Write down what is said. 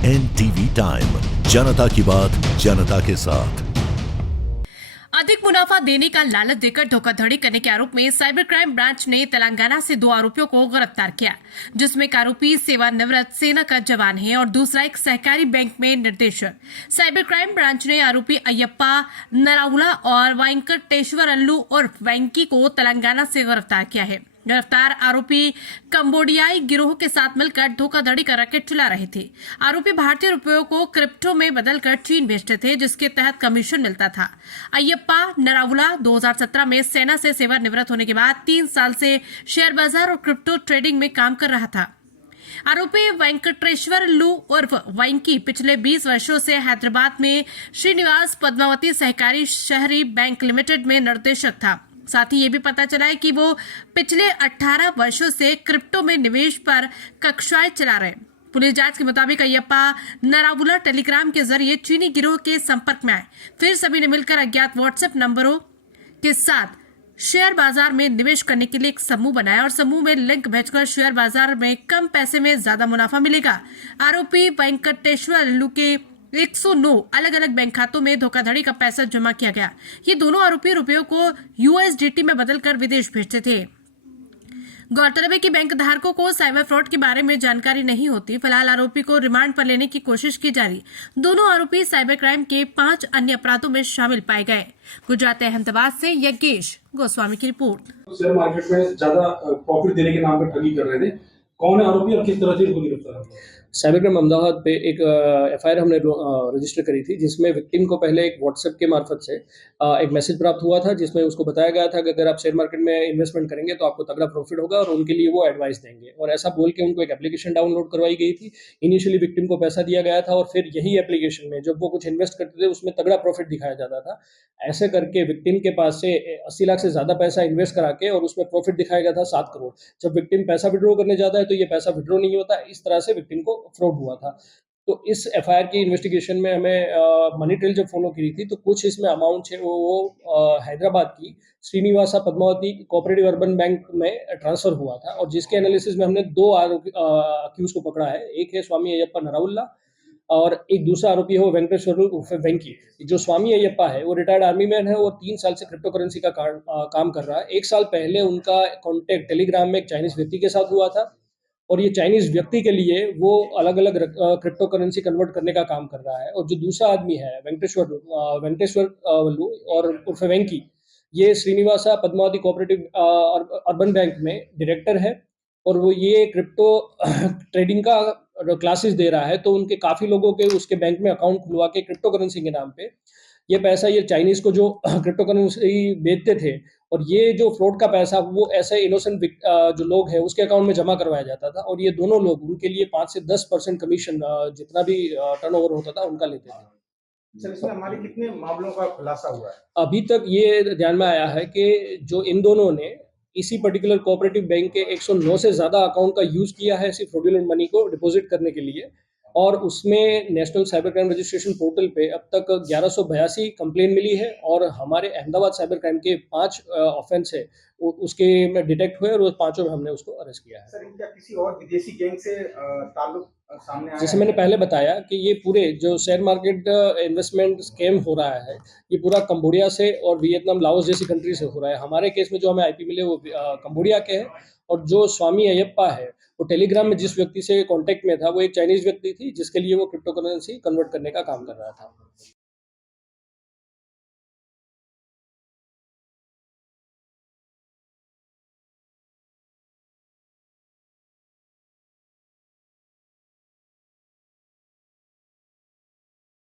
NTV time, जनता की बात जनता के साथ। अधिक मुनाफा देने का लालच देकर धोखाधड़ी करने के आरोप में साइबर क्राइम ब्रांच ने तेलंगाना से 2 आरोपियों को गिरफ्तार किया, जिसमें एक आरोपी सेवानिवृत्त सेना का जवान है और दूसरा एक सहकारी बैंक में निदेशक। साइबर क्राइम ब्रांच ने आरोपी अयप्पा नराउला और वेंकटेश्वर अल्लू उर्फ वेंकी को तेलंगाना से गिरफ्तार किया है। गिरफ्तार आरोपी कंबोडियाई गिरोह के साथ मिलकर धोखाधड़ी का रैकेट चला रहे थे। आरोपी भारतीय रुपयों को क्रिप्टो में बदलकर चीन भेजते थे, जिसके तहत कमीशन मिलता था। अयप्पा नरावुला 2017 में सेना से सेवानिवृत्त होने के बाद 3 साल से शेयर बाजार और क्रिप्टो ट्रेडिंग में काम कर रहा था। आरोपी वेंकटेश्वर लू उर्फ वेंकी पिछले 20 वर्षों से हैदराबाद में श्रीनिवास पद्मावती सहकारी शहरी बैंक लिमिटेड में निर्देशक था। साथ ही ये भी पता चला है कि वो पिछले 18 वर्षों से क्रिप्टो में निवेश पर कक्षाएं चला रहे। पुलिस जांच के मुताबिक अयप्पा नरावुला टेलीग्राम के जरिए चीनी गिरोह के संपर्क में आए। फिर सभी ने मिलकर अज्ञात व्हाट्सएप नंबरों के साथ शेयर बाजार में निवेश करने के लिए एक समूह बनाया और समूह में लिंक भेजकर शेयर बाजार में कम पैसे में ज्यादा मुनाफा मिलेगा। आरोपी वेंकटेश्वर लू के 109 अलग अलग बैंक खातों में धोखाधड़ी का पैसा जमा किया गया। ये दोनों आरोपी रुपयों को USDT में बदलकर विदेश भेजते थे। गौरतलब है कि बैंक धारकों को साइबर फ्रॉड के बारे में जानकारी नहीं होती। फिलहाल आरोपी को रिमांड पर लेने की कोशिश की जा रही। दोनों आरोपी साइबर क्राइम के 5 अन्य अपराधों में शामिल पाए गए। गुजरात अहमदाबाद से यज्ञेश गोस्वामी की रिपोर्ट। शेयर मार्केट में ज्यादा प्रॉफिट देने के नाम पर ठगी कर रहे थे। कौन है आरोपी और किस तरह से इनको गिरफ्तार किया? साइबर क्राइम अहमदाबाद पे एक FIR हमने रजिस्टर करी थी, जिसमें विक्टिम को पहले एक व्हाट्सएप के मार्फत से एक मैसेज प्राप्त हुआ था, जिसमें उसको बताया गया था कि अगर आप शेयर मार्केट में इन्वेस्टमेंट करेंगे तो आपको तगड़ा प्रॉफिट होगा और उनके लिए वो एडवाइस देंगे। और ऐसा बोल के उनको एक एप्लीकेशन डाउनलोड करवाई गई थी। इनिशियली विक्टिम को पैसा दिया गया था और फिर यही एप्लीकेशन में जब वो कुछ इन्वेस्ट करते थे उसमें तगड़ा प्रॉफिट दिखाया जाता था। ऐसे करके विक्टिम के पास से 80 लाख से ज़्यादा पैसा इन्वेस्ट करा के और उसमें प्रॉफिट दिखाया गया था 7 करोड़। जब विक्टिम पैसा विड्रॉ करने जाता है तो ये पैसा विड्रॉ नहीं होता। इस तरह से विक्टिम को फ्रॉड हुआ था। तो इस FIR की इन्वेस्टिगेशन में हमें मनी ट्रेल जब फॉलो की थी तो कुछ इसमें अमाउंट है वो हैदराबाद की Srinivasa Padmavati cooperative urban bank में ट्रांसफर हुआ था। और जिसके एनालिसिस में हमने 2 अक्यूज को पकड़ा है। एक है स्वामी अयप्पा नराउल्ला और एक दूसरा आरोपी है वो वेंकटेश्वर उर्फ वेंकी। जो स्वामी अयप्पा है वो रिटायर्ड आर्मी मैन है और 3 साल से क्रिप्टो करेंसी का काम कर रहा है। 1 साल पहले उनका कॉन्टेक्ट टेलीग्राम में एक चाइनीज व्यक्ति के साथ हुआ था और ये चाइनीज व्यक्ति के लिए वो अलग अलग क्रिप्टो करेंसी कन्वर्ट करने का काम कर रहा है। और जो दूसरा आदमी है वेंकटेश्वर वल्लू और उर्फ वेंकी, ये Srinivasa Padmavati cooperative urban bank में डायरेक्टर है और वो ये क्रिप्टो ट्रेडिंग का क्लासेस दे रहा है। तो उनके काफ़ी लोगों के उसके बैंक में अकाउंट खुलवा के क्रिप्टो करेंसी के नाम पे ये पैसा ये चाइनीज़ को जो क्रिप्टो करेंसी बेचते थे और ये जो फ्रॉड का पैसा वो ऐसे इनोसेंट जो लोग हैं उसके अकाउंट में जमा करवाया जाता था। और ये दोनों लोग उनके लिए 5 से 10% कमीशन जितना भी टर्नओवर होता था उनका लेते थे। सर, इसमें हमारे कितने मामलों का खुलासा हुआ है? अभी तक ये ध्यान में आया है कि जो इन दोनों ने इसी पर्टिकुलर कोऑपरेटिव बैंक के 109 से ज़्यादा अकाउंट का यूज़ किया है इसी फ्रॉडुलेंट मनी को डिपॉजिट करने के लिए। और उसमें national cyber crime registration portal पे अब तक 1182 कंप्लेन मिली है और हमारे अहमदाबाद साइबर क्राइम के 5 ऑफेंस है उसके में डिटेक्ट हुए और उस 5 में हमने उसको अरेस्ट किया है। सर, इनका किसी और विदेशी गैंग से ताल्लुक सामने आया? जैसे मैंने पहले बताया कि ये पूरे जो शेयर मार्केट इन्वेस्टमेंट स्कैम हो रहा है ये पूरा कंबोडिया से और वियतनाम लाओस जैसी कंट्री से हो रहा है। हमारे केस में जो हमें IP मिले वो कंबोडिया के हैं और जो स्वामी अयप्पा है वो टेलीग्राम में जिस व्यक्ति से कांटेक्ट में था वो एक चाइनीज व्यक्ति थी जिसके लिए वो क्रिप्टो करेंसी कन्वर्ट करने का काम कर रहा था।